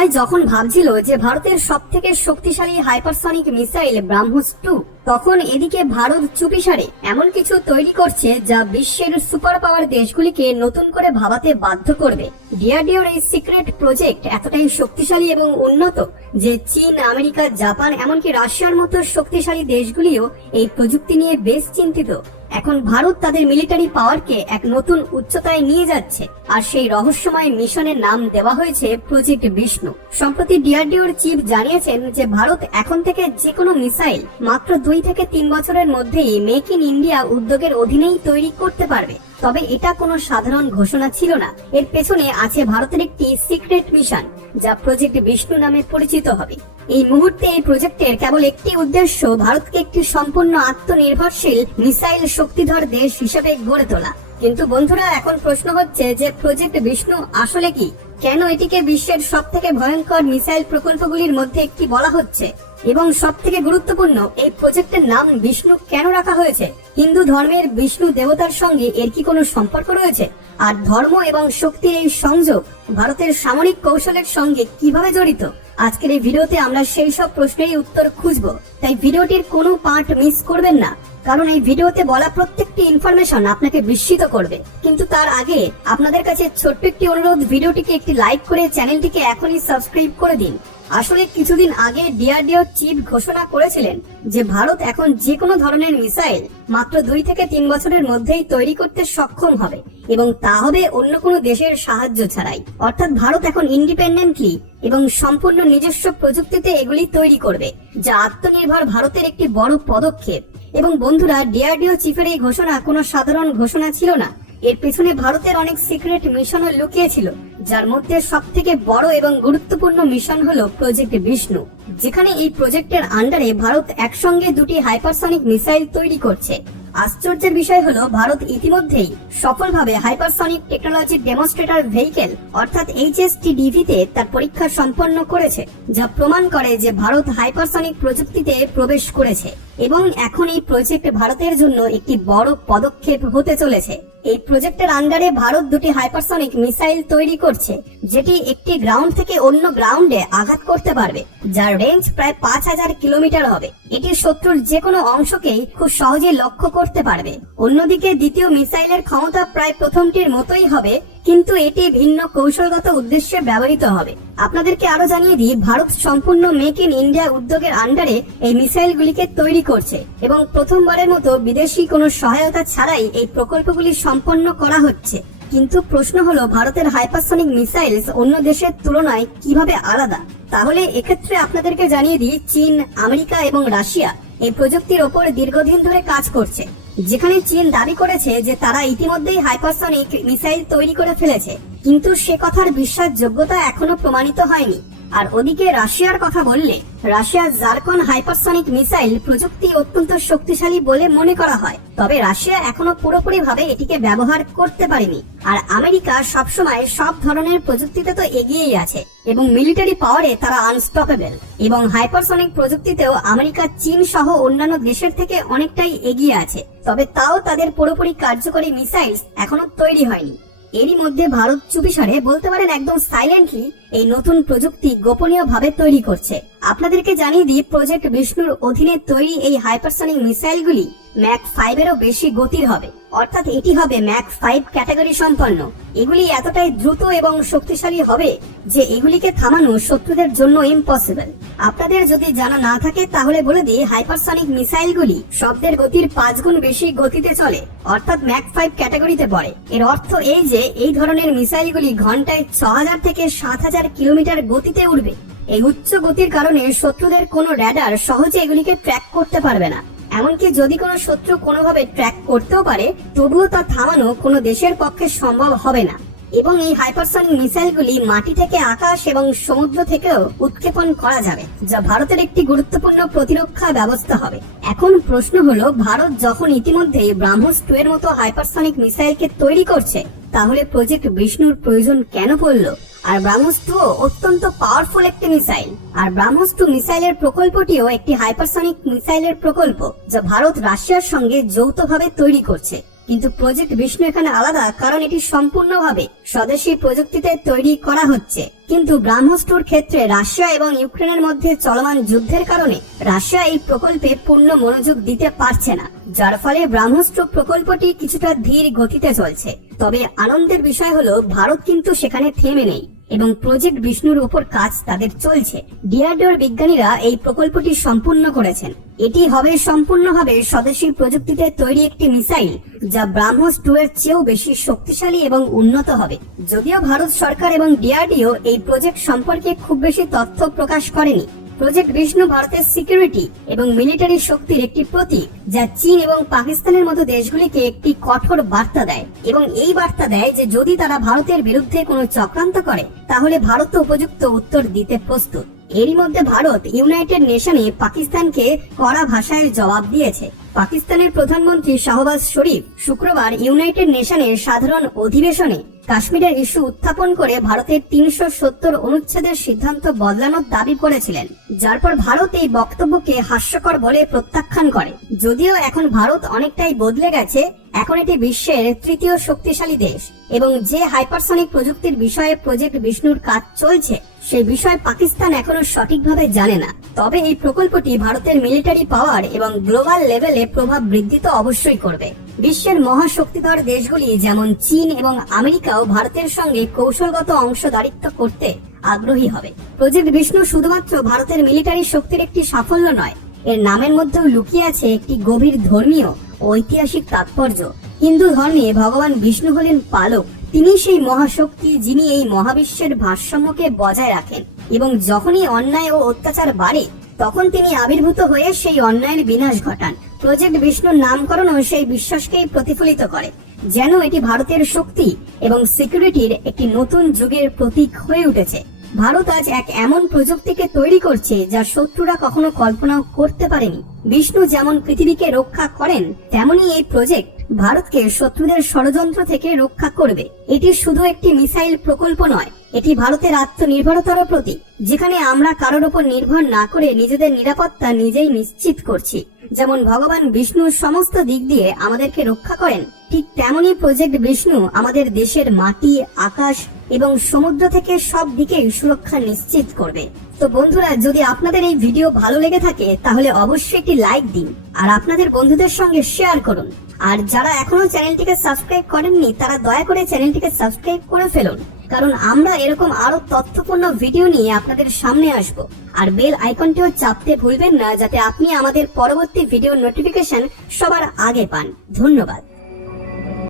সবাই যখন ভাবছিল যে ভারতের সবথেকে শক্তিশালী হাইপারসনিক মিসাইল ব্রাহ্মোস 2, তখন এদিকে ভারত চুপিসারে এমন কিছু তৈরি করছে যা বিশ্বের সুপার পাওয়ার দেশগুলিকে নতুন করে ভাবাতে বাধ্য করবে। ডিআরডিওর এই সিক্রেট প্রজেক্ট এতটাই শক্তিশালী এবং উন্নত যে চীন, আমেরিকা, জাপান এমনকি রাশিয়ার মতো শক্তিশালী দেশগুলিও এই প্রযুক্তি নিয়ে বেশ চিন্তিত। এখন ভারত তাদের মিলিটারি পাওয়ারকে এক নতুন উচ্চতায় নিয়ে যাচ্ছে, আর সেই রহস্যময় মিশনের নাম দেওয়া হয়েছে প্রজেক্ট বিষ্ণু। সম্প্রতি ডিআরডিওর চিফ জানিয়েছেন যে ভারত এখন থেকে যে কোনো মিসাইল মাত্র 2 থেকে 3 বছরের মধ্যেই মেক ইন ইন্ডিয়া উদ্যোগের অধীনেই তৈরি করতে পারবে। তবে এটা কোনো সাধারণ ঘোষণা ছিল না, এর পেছনে আছে ভারতের একটি সিক্রেট মিশন যা প্রজেক্ট বিষ্ণু নামে পরিচিত হবে। এই মুহূর্তে এই প্রজেক্টের কেবল একটি উদ্দেশ্য, ভারতকে একটি সম্পূর্ণ আত্মনির্ভরশীল মিসাইল শক্তিধর দেশ হিসেবে গড়ে তোলা। কিন্তু বন্ধুরা, এখন প্রশ্ন হচ্ছে যে প্রজেক্ট বিষ্ণু আসলে কি? কেন এটিকে বিশ্বের সবথেকে ভয়ঙ্কর মিসাইল প্রকল্পগুলির মধ্যে একটি বলা হচ্ছে? এবং সবথেকে গুরুত্বপূর্ণ, এই প্রজেক্টের নাম বিষ্ণু কেন রাখা হয়েছে? হিন্দু ধর্মের বিষ্ণু দেবতার সঙ্গে এর কি কোনো সম্পর্ক রয়েছে? আর ধর্ম এবং শক্তির এই সংযোগ ভারতের সামরিক কৌশলের সঙ্গে কিভাবে জড়িত? আজকের এই ভিডিওতে আমরা সেই সব প্রশ্নের উত্তর খুঁজব, তাই ভিডিওটির কোনো পার্ট মিস করবেন না, কারণ এই ভিডিওতে বলা প্রত্যেকটি ইনফরমেশন আপনাকে বিস্মিত করবে। কিন্তু তার আগে আপনাদের কাছে ছোট্ট একটি অনুরোধ, ভিডিওটিকে একটি লাইক করে চ্যানেলটিকে এখনই সাবস্ক্রাইব করে দিন। আসলে কিছুদিন আগে ডিআরডিও চিফ ঘোষণা করেছিলেন যে ভারত এখন যে কোনো ধরনের মিসাইল মাত্র 2 থেকে 3 বছরের মধ্যেই তৈরি করতে সক্ষম হবে, এবং তা হবে অন্য কোনো দেশের সাহায্য ছাড়াই। অর্থাৎ ভারত এখন ইন্ডিপেন্ডেন্টলি এবং সম্পূর্ণ নিজস্ব প্রযুক্তিতে এগুলি তৈরি করবে, যা আত্মনির্ভর ভারতের একটি বড় পদক্ষেপ। এবং বন্ধুরা, ডিআরডিও চিফের এই ঘোষণা কোনো সাধারণ ঘোষণা ছিল না, এর পেছনে ভারতের অনেক সিক্রেট মিশনও লুকিয়ে ছিল, যার মধ্যে সবথেকে বড় এবং গুরুত্বপূর্ণ মিশন হলো প্রজেক্ট বিষ্ণু, যেখানে এই প্রজেক্টের আন্ডারে ভারত একসঙ্গে 2টি হাইপারসনিক মিসাইল তৈরি করছে। আশ্চর্যের বিষয় হলো ভারত ইতিমধ্যেই সফলভাবে হাইপারসনিক টেকনোলজি ডেমনস্ট্রেটর ভেহিকেল অর্থাৎ HSTDV তে তার পরীক্ষা সম্পন্ন করেছে, যা প্রমাণ করে যে ভারত হাইপারসনিক প্রযুক্তিতে প্রবেশ করেছে। এবং এখন এই প্রজেক্ট ভারতের জন্য একটি বড় পদক্ষেপ হতে চলেছে। এই প্রজেক্টের আন্ডারে ভারত 2টি হাইপারসনিক মিসাইল তৈরি করছে, যেটি একটি গ্রাউন্ড থেকে অন্য গ্রাউন্ডে আঘাত করতে পারবে, যার রেঞ্জ প্রায় 5000 কিলোমিটার হবে। এটি শত্রুর যে কোনো অংশকেই খুব সহজে লক্ষ্য করতে পারবে। অন্যদিকে দ্বিতীয় মিসাইলের ক্ষমতা প্রায় প্রথমটির মতোই হবে, কিন্তু এটি ভিন্ন কৌশলগত উদ্দেশ্যে ব্যবহৃত হবে। আপনাদেরকে আরো জানিয়ে দিই, ভারত সম্পূর্ণ মেক ইন ইন্ডিয়া উদ্যোগের আন্ডারে এই মিসাইলগুলিকে তৈরি করছে, এবং প্রথমবারের মতো বিদেশি কোনো সহায়তা ছাড়াই এই প্রকল্পগুলি সম্পন্ন করা হচ্ছে। কিন্তু প্রশ্ন হলো, ভারতের হাইপারসনিক মিসাইল অন্য দেশের তুলনায় কিভাবে আলাদা? তাহলে এক্ষেত্রে আপনাদেরকে জানিয়ে দিই, চীন, আমেরিকা এবং রাশিয়া এই প্রযুক্তির ওপর দীর্ঘদিন ধরে কাজ করছে, যেখানে চীন দাবি করেছে যে তারা ইতিমধ্যেই হাইপারসনিক মিসাইল তৈরি করে ফেলেছে, কিন্তু সে কথার বিশ্বাসযোগ্যতা এখনো প্রমাণিত হয়নি। আর ওদিকে রাশিয়ার কথা বললে, রাশিয়ার জারকন হাইপারসনিক মিসাইল প্রযুক্তি অত্যন্ত শক্তিশালী বলে মনে করা হয়, তবে রাশিয়া এখনো পুরোপুরি ভাবে এটিকে ব্যবহার করতে পারেনি। আর আমেরিকা সবসময় সব ধরনের প্রযুক্তিতে তো এগিয়েই আছে, এবং মিলিটারি পাওয়ারে তারা আনস্টপেবল, এবং হাইপারসনিক প্রযুক্তিতেও আমেরিকা, চীন সহ অন্যান্য দেশের থেকে অনেকটাই এগিয়ে আছে, তবে তাও তাদের পুরোপুরি কার্যকরী মিসাইল এখনো তৈরি হয়নি। এরই মধ্যে ভারত চুপিসারে, বলতে পারেন একদম সাইলেন্টলি, এই নতুন প্রযুক্তি গোপনীয় ভাবে তৈরি করছে। আপনাদেরকে জানিয়ে দিই, প্রজেক্ট বিষ্ণুর অধীনে তৈরি এই হাইপারসনিক মিসাইলগুলি ম্যাক 5 এরও বেশি গতির হবে, অর্থাৎ এটি হবে ম্যাক 5 ক্যাটাগরি সম্পন্ন। এগুলি এতটাই দ্রুত এবং শক্তিশালী হবে যে এগুলিকে থামানো শত্রুদের জন্য ইম্পসিবল। আপনাদের যদি জানা না থাকে তাহলে বলে দিই, হাইপারসনিক মিসাইলগুলি শব্দের গতির 5 গুণ বেশি গতিতে চলে, অর্থাৎ ম্যাক 5 ক্যাটাগরিতে পড়ে। এর অর্থ এই যে এই ধরনের মিসাইলগুলি ঘন্টায় 6000 থেকে 7000 কিলোমিটার গতিতে উড়বে। এই উচ্চ গতির কারণে শত্রুদের কোনো র্যাডার সহজে এগুলিকে ট্র্যাক করতে পারবে না। এমনকি যদি কোনো শত্রু কোনোভাবে ট্র্যাক করতেও পারে, তবুও তা থামানো কোনো দেশের পক্ষে সম্ভব হবে না। এবং এই হাইপারসনিক মিসাইলগুলি মাটি থেকে আকাশ এবং সমুদ্র থেকেও উৎক্ষেপণ করা যাবে, যা ভারতের একটি গুরুত্বপূর্ণ প্রতিরক্ষা ব্যবস্থা হবে। এখন প্রশ্ন হলো, ভারত যখন ইতিমধ্যেই ব্রাহ্মোস 2 এর মতো হাইপারসনিক মিসাইলকে তৈরি করছে, তাহলে প্রজেক্ট বিষ্ণুর প্রয়োজন কেন পড়ল? আর ব্রাহ্মোস 2 অত্যন্ত পাওয়ারফুল একটি মিসাইল, আর ব্রাহ্মোস 2 মিসাইলের প্রকল্পটিও একটি হাইপারসনিক মিসাইলের প্রকল্প, যা ভারত রাশিয়ার সঙ্গে যৌথভাবে তৈরি করছে। কিন্তু প্রজেক্ট বিষ্ণু এখানে আলাদা, কারণ এটি সম্পূর্ণভাবে স্বদেশী প্রযুক্তিতে তৈরি করা হচ্ছে। কিন্তু ব্রাহ্মস 2 ক্ষেত্রে রাশিয়া এবং ইউক্রেনের মধ্যে চলমান যুদ্ধের কারণে রাশিয়া এই প্রকল্পে পূর্ণ মনোযোগ দিতে পারছে না, যার ফলে ব্রাহ্মস 2 প্রকল্পটি কিছুটা ধীর গতিতে চলছে। তবে আনন্দের বিষয় হলো ভারত কিন্তু সেখানে থেমে নেই এবং প্রজেক্ট বিষ্ণুর উপর কাজ তাদের চলছে। ডিআরডিওর বিজ্ঞানীরা এই প্রকল্পটি সম্পূর্ণ করেছেন। এটি হবে সম্পূর্ণভাবে স্বদেশী প্রযুক্তিতে তৈরি একটি মিসাইল, যা ব্রাহ্মস 2 এর চেয়েও বেশি শক্তিশালী এবং উন্নত হবে। যদিও ভারত সরকার এবং ডিআরডিও এই প্রজেক্ট সম্পর্কে খুব বেশি তথ্য প্রকাশ করেনি। প্রজেক্ট বিষ্ণু ভারতের সিকিউরিটি এবং মিলিটারি শক্তির একটি প্রতীক, যা চীন এবং পাকিস্তানের মতো দেশগুলিকে একটি কঠোর বার্তা দেয় এবং এই বার্তা দেয় যে যদি তারা ভারতের বিরুদ্ধে কোনো চক্রান্ত করে তাহলে ভারত উপযুক্ত উত্তর দিতে প্রস্তুত। এরই মধ্যে ভারত ইউনাইটেড নেশনে পাকিস্তানকে কড়া ভাষায় জবাব দিয়েছে। পাকিস্তানের প্রধানমন্ত্রী শাহবাজ শরীফ শুক্রবার ইউনাইটেড নেশনের সাধারণ অধিবেশনে কাশ্মীরের ইস্যু উত্থাপন করে ভারতের 370 অনুচ্ছেদের সিদ্ধান্ত বদলানোর দাবি করেছিলেন, যার পর ভারত এই বক্তব্যকে হাস্যকর বলে প্রত্যাখ্যান করে। যদিও এখন ভারত অনেকটাই বদলে গেছে, এখন এটি বিশ্বের তৃতীয় শক্তিশালী দেশ এবং যে হাইপারসনিক প্রযুক্তির বিষয়ে প্রজেক্ট বিষ্ণুর কাজ চলছে সেই বিষয়ে পাকিস্তান এখনো সঠিকভাবে জানে না। তবে এই প্রকল্পটি ভারতের মিলিটারি পাওয়ার এবং গ্লোবাল লেভেলে প্রভাব বৃদ্ধি তো অবশ্যই করবে। বিশ্বের মহাশক্তিধর দেশগুলি যেমন চীন এবং আমেরিকাও ভারতের সঙ্গে কৌশলগত অংশদারিত্ব করতে আগ্রহী হবে। প্রজেক্ট বিষ্ণু শুধুমাত্র ভারতের মিলিটারি শক্তির একটি সাফল্য নয়, এর নামের মধ্যেও লুকিয়ে আছে একটি গভীর ধর্মীয় ও ঐতিহাসিক তাৎপর্য। হিন্দু ধর্মে ভগবান বিষ্ণু হলেন পালক। তিনি সেই মহাশক্তি যিনি এই মহাবিশ্বের ভারসাম্যকে বজায় রাখেন এবং যখনই অন্যায় ও অত্যাচার বাড়ে তখন তিনি আবির্ভূত হয়ে সেই অন্যায়ের বিনাশ ঘটান। প্রজেক্ট বিষ্ণুর নামকরণও সেই বিশ্বাসকেই প্রতিফলিত করে, যেন এটি ভারতের শক্তি এবং সিকিউরিটির একটি নতুন যুগের প্রতীক হয়ে উঠেছে। ভারত আজ এক এমন প্রযুক্তিকে তৈরি করছে যা শত্রুরা কখনো কল্পনাও করতে পারেনি। বিষ্ণু যেমন পৃথিবীকে রক্ষা করেন, তেমনি এই প্রজেক্ট ভারতকে শত্রুদের ষড়যন্ত্র থেকে রক্ষা করবে। এটি শুধু একটি মিসাইল প্রকল্প নয়, এটি ভারতের আত্মনির্ভরতার প্রতীক, যেখানে আমরা কারোর উপর নির্ভর না করে নিজেদের নিরাপত্তা নিজেই নিশ্চিত করছি। যেমন ভগবান বিষ্ণু সমস্ত দিক দিয়ে আমাদেরকে রক্ষা করেন, ঠিক তেমনি প্রজেক্ট বিষ্ণু আমাদের দেশের মাটি, আকাশ এবং সমুদ্র থেকে সব দিকেই সুরক্ষা নিশ্চিত করবে। তো বন্ধুরা, যদি আপনাদের এই ভিডিও ভালো লেগে থাকে তাহলে অবশ্যই একটি লাইক দিন আর আপনাদের বন্ধুদের সঙ্গে শেয়ার করুন। আর যারা এখনো চ্যানেলটিকে সাবস্ক্রাইব করেননি তারা দয়া করে চ্যানেলটিকে সাবস্ক্রাইব করে ফেলুন, কারণ আমরা এরকম আরো তথ্যপূর্ণ ভিডিও নিয়ে আপনাদের সামনে আসব। আর বেল আইকনটিও চাপতে ভুলবেন না, যাতে আপনি আমাদের পরবর্তী ভিডিওর নোটিফিকেশন সবার আগে পান। ধন্যবাদ।